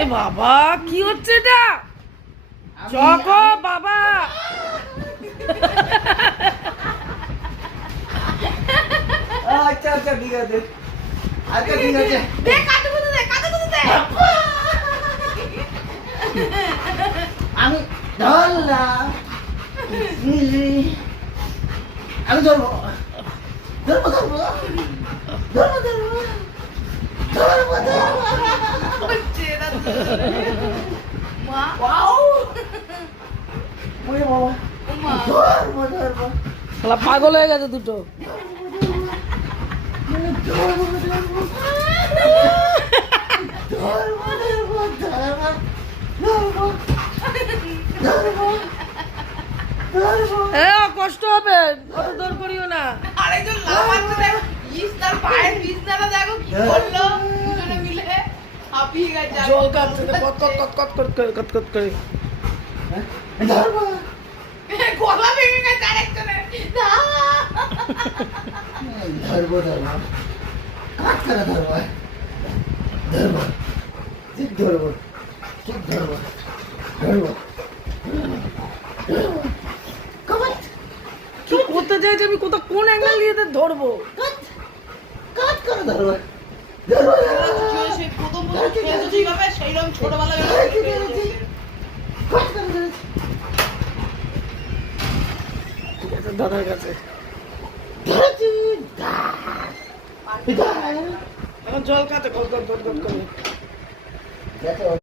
এ বাবা কি হচ্ছে এটা? চকো বাবা আচ্ছা আচ্ছা ঠিক আছে, আচ্ছা ঠিক আছে। দে কাটুকুতে দে, কাটুকুতে দে। আমি ধরলাম, আমি ধরবো ধরবো ধরবো ধরবো ধরবো ধরবো ধরবো। হচ্ছে না তো। মা, ওয়াও, ওরে বাবা, ও মা। ধরবো ধরবো শালা পাগল হয়ে গেছে দুটো। ধরবো ধরবো ধরবো ধরবো ধরবো ধরবো ধরবো ধরবো। কষ্ট হবে, অত দৌড় করিও না। আরেকজন লাফাচ্ছে দেখো, ইস তার পায়ের বিছনাটা দেখো কি করলো দুজনে মিলে হাঁপিয়ে গেছে। জল কাটছে তো কত কত কত কত করে কত কত করে। ধরবো গলা ভেঙে গেছে আরেকজনের। ধরবো ধরবো কাট করে ধরবো ধরবো ঠিক ধরবো ঠিক ধরবো ধরবো ধরবো কাট কি করতে চাইছে আমি কোথা কোন অ্যাঙ্গেল দিয়ে তো ধরবো? কাট কাট করে ধরবো ধরবো সেই প্রথম খেয়েছো যেভাবে সেইরকম ছোটবেলায় কাট করে ধরেছি। ঠিক আছে দাদার কাছে। ধরেছি ধর এখন জল খাতে কত কত কত করে। দেখো